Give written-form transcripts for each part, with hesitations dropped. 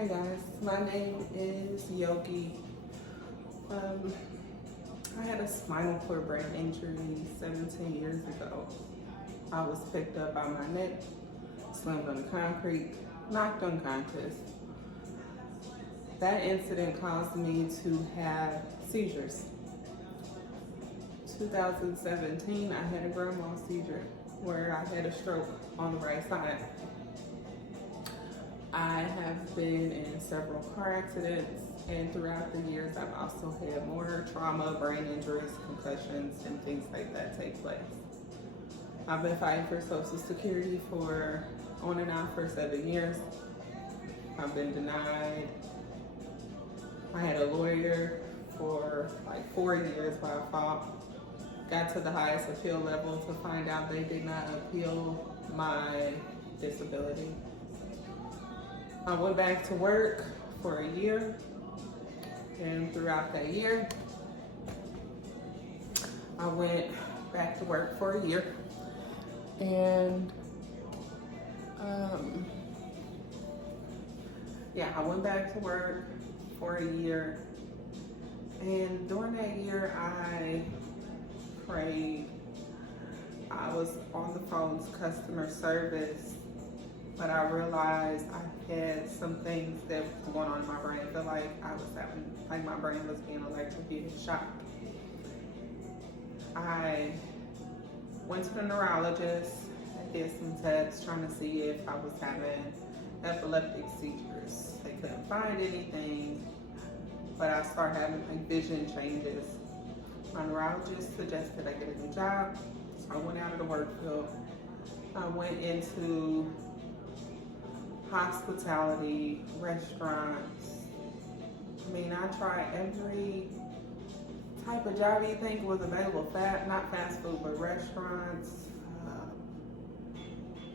Hi guys, my name is Yogi. I had a spinal cord brain injury 17 years ago. I was picked up by my neck, slammed on the concrete, knocked unconscious. That incident caused me to have seizures. 2017, I had a grand mal seizure where I had a stroke on the right side. I have been in several car accidents, and throughout the years, I've also had more trauma, brain injuries, concussions, and things like that take place. I've been fighting for Social Security for on and off for 7 years. I've been denied. I had a lawyer for like 4 years while I fought. Got to the highest appeal level to find out they did not appeal my disability. I went back to work for a year, and throughout that year, I went back to work for a year, and I went back to work for a year, and during that year, I prayed. I was on the phone's customer service, but I realized I had some things that were going on in my brain. I feel like I was having, like my brain was being electrocuted, shocked. I went to the neurologist. I did some tests trying to see if I was having epileptic seizures. They couldn't find anything, but I started having like vision changes. My neurologist suggested I get a new job, so I went out of the work field. I went into hospitality, restaurants. I mean, I tried every type of job you think was available, not fast food, but restaurants,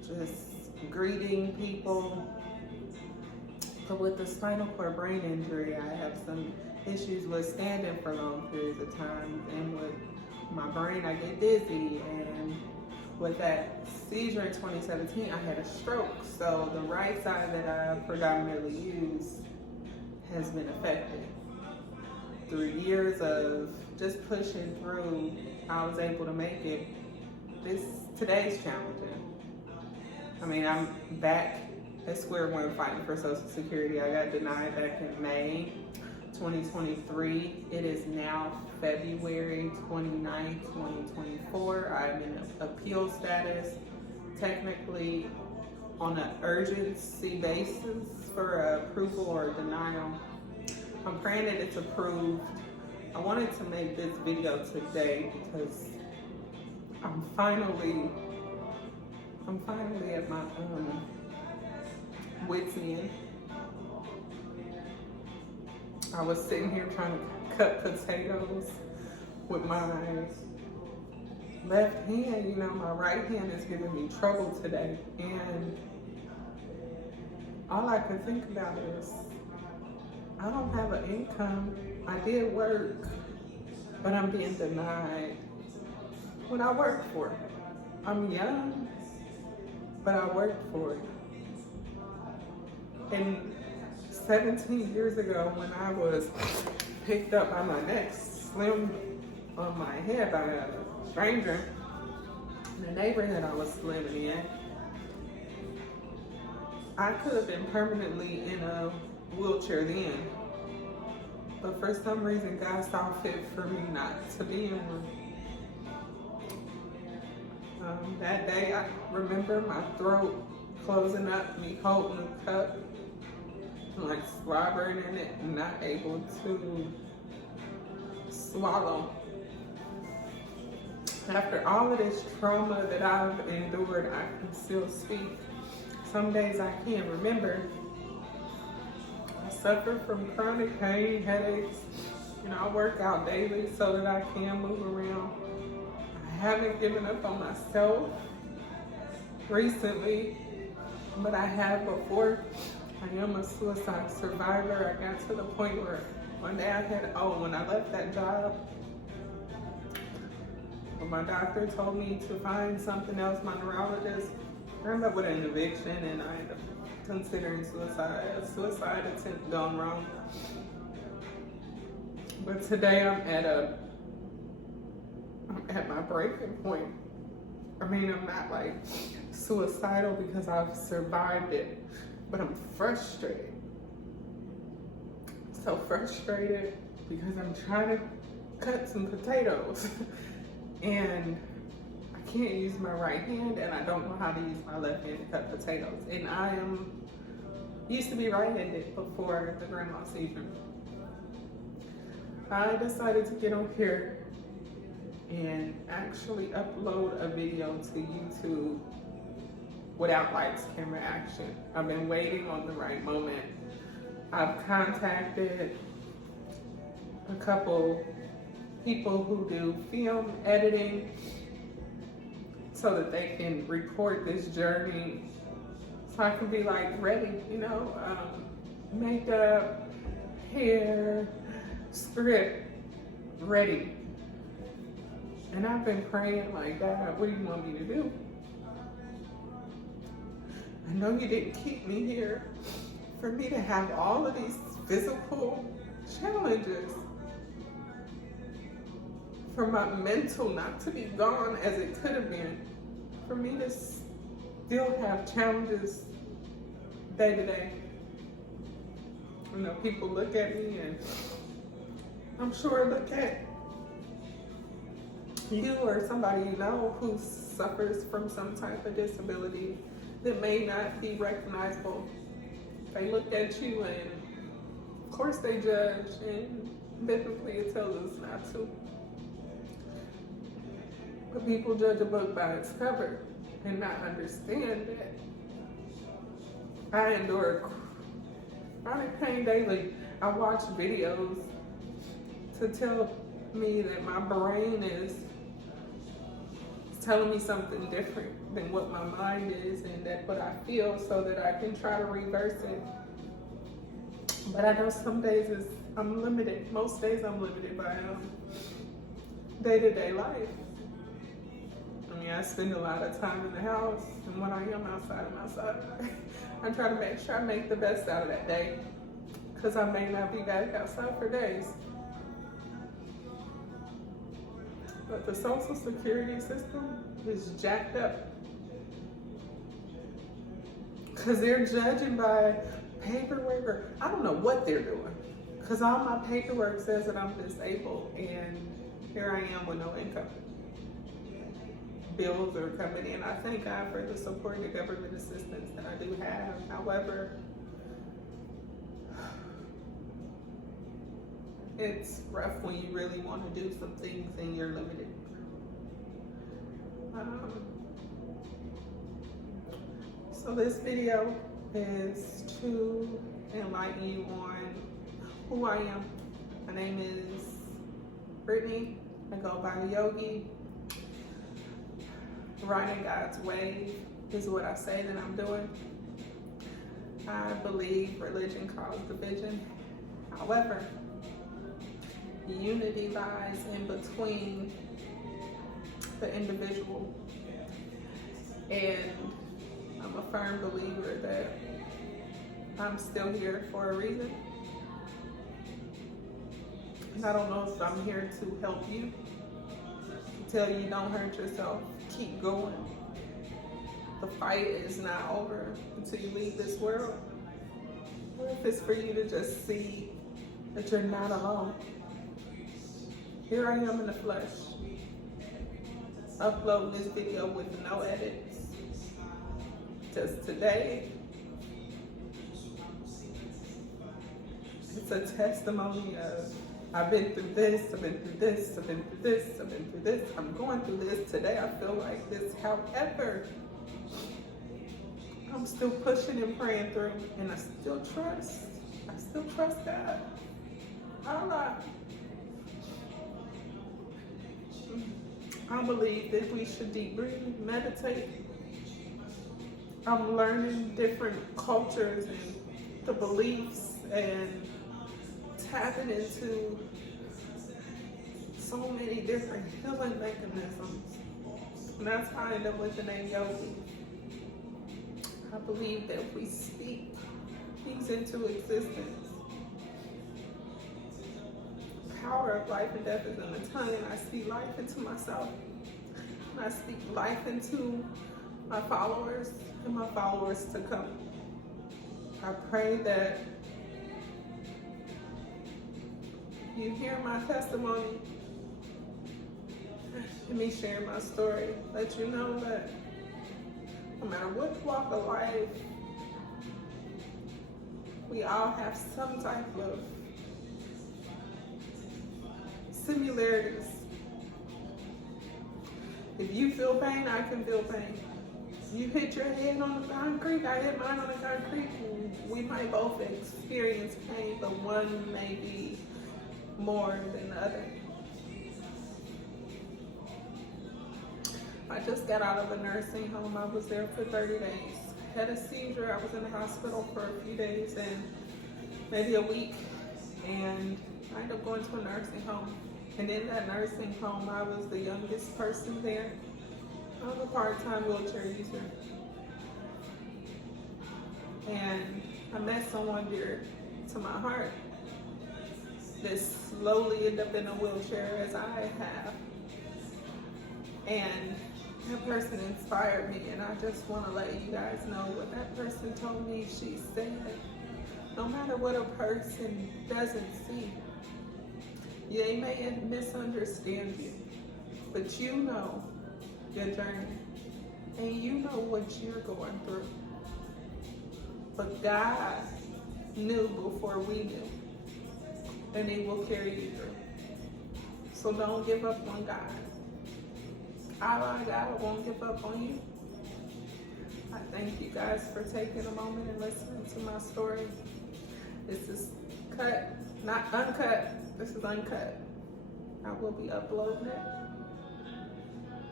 just greeting people. But with the spinal cord brain injury, I have some issues with standing for long periods of time, and with my brain, I get dizzy, and with that seizure in 2017, I had a stroke. So the right side that I predominantly use has been affected. Through years of just pushing through, I was able to make it. Today's challenging. I mean, I'm back at square one fighting for Social Security. I got denied back in May 2023. It is now February 29th, 2024. I'm in appeal status, technically on an urgency basis for approval or denial. I'm praying that it's approved. I wanted to make this video today because I'm finally at my wit's end. I was sitting here trying to cut potatoes with my left hand. You know, my right hand is giving me trouble today. And all I could think about is, I don't have an income. I did work, but I'm being denied what I worked for. I'm young, but I worked for it. And 17 years ago, when I was picked up by my neck, slammed on my head by a stranger in the neighborhood I was living in, I could have been permanently in a wheelchair then. But for some reason, God saw fit for me not to be in one. That day, I remember my throat closing up, me holding the cup, like slobbering in it, and not able to swallow. After all of this trauma that I've endured, I can still speak. Some days I can't remember. I suffer from chronic pain, headaches. You know, I work out daily so that I can move around. I haven't given up on myself recently, but I have before. I am a suicide survivor. I got to the point where one day when I left that job, my doctor told me to find something else. My neurologist I ended up with an eviction, and I ended up considering suicide. A suicide attempt gone wrong. But today I'm at my breaking point. I mean, I'm not like suicidal because I've survived it, but I'm frustrated. So frustrated because I'm trying to cut some potatoes and I can't use my right hand, and I don't know how to use my left hand to cut potatoes. And I used to be right-handed before the grandma seizure. I decided to get on here and actually upload a video to YouTube without lights, camera, action. I've been waiting on the right moment. I've contacted a couple people who do film editing so that they can record this journey so I can be like ready, you know, makeup, hair, script, ready. And I've been praying like, God, what do you want me to do? I know you didn't keep me here for me to have all of these physical challenges, for my mental not to be gone as it could have been, for me to still have challenges day to day. You know, people look at me, and I'm sure look at you or somebody you know who suffers from some type of disability that may not be recognizable. They look at you, and of course they judge, and biblically it tells us not to. But people judge a book by its cover and not understand that I endure chronic pain daily. I watch videos to tell me that my brain is telling me something different than what my mind is and that what I feel, so that I can try to reverse it. But I know some days I'm limited. Most days I'm limited by day-to-day life. I mean, I spend a lot of time in the house, and when I am outside, I'm outside. I try to make sure I make the best out of that day, because I may not be back outside for days. But the Social Security system is jacked up, because they're judging by paperwork, or I don't know what they're doing, because all my paperwork says that I'm disabled, and here I am with no income. Bills are coming in. I thank God for the support and government assistance that I do have. However, it's rough when you really want to do some things and you're limited. So this video is to enlighten you on who I am. My name is Brittany. I go by Yogi. Riding God's way is what I say that I'm doing. I believe religion caused division. However, unity lies in between the individual. And I'm a firm believer that I'm still here for a reason. And I don't know if I'm here to help you, to tell you don't hurt yourself, keep going. The fight is not over until you leave this world. Or if it's for you to just see that you're not alone. Here I am in the flesh, uploading this video with no edits. Just today, it's a testimony of I've been through this, I've been through this, I've been through this, I've been through this. I'm going through this today. I feel like this. However, I'm still pushing and praying through, and I still trust. I still trust God. I believe that we should deep breathe, meditate. I'm learning different cultures and the beliefs and tapping into so many different healing mechanisms. And that's how I end up with the name Yogi. I believe that if we speak things into existence, the power of life and death is in the tongue, and I speak life into myself. And I speak life into my followers and my followers to come. I pray that you hear my testimony and me sharing my story, let you know that no matter what walk of life, we all have some type of similarities. If you feel pain, I can feel pain. You hit your head on the concrete, I hit mine on the concrete. We might both experience pain, but one may be more than the other. I just got out of a nursing home. I was there for 30 days. Had a seizure. I was in the hospital for a few days and maybe a week, and I ended up going to a nursing home. And in that nursing home, I was the youngest person there. I was a part-time wheelchair user. And I met someone dear to my heart that slowly ended up in a wheelchair as I have. And that person inspired me, and I just want to let you guys know what that person told me. She said, no matter what a person doesn't see, they may misunderstand you, but you know your journey, and you know what you're going through. But God knew before we knew, and He will carry you through. So don't give up on God. God won't give up on you. I thank you guys for taking a moment and listening to my story. This is cut, not uncut. This is uncut. I will be uploading it,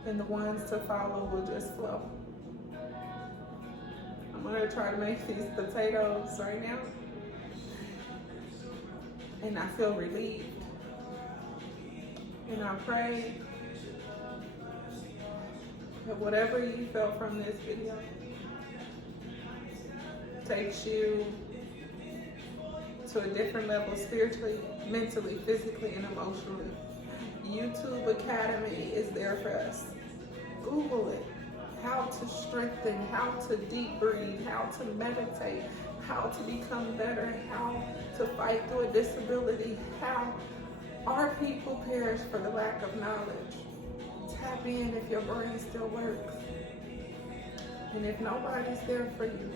and the ones to follow will just flow. I'm gonna try to make these potatoes right now, and I feel relieved. And I pray that whatever you felt from this video takes you to a different level spiritually, mentally, physically, and emotionally. YouTube Academy is there for us. Google it. How to strengthen, how to deep breathe, how to meditate, how to become better, how to fight through a disability, how our people perish for the lack of knowledge. Tap in if your brain still works. And if nobody's there for you,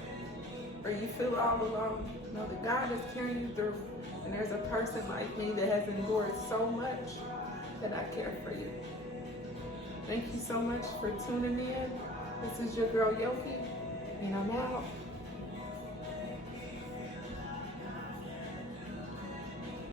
or you feel all alone, know that God is carrying you through. And there's a person like me that has endured so much that I care for you. Thank you so much for tuning in. This is your girl Yoki, and I'm out.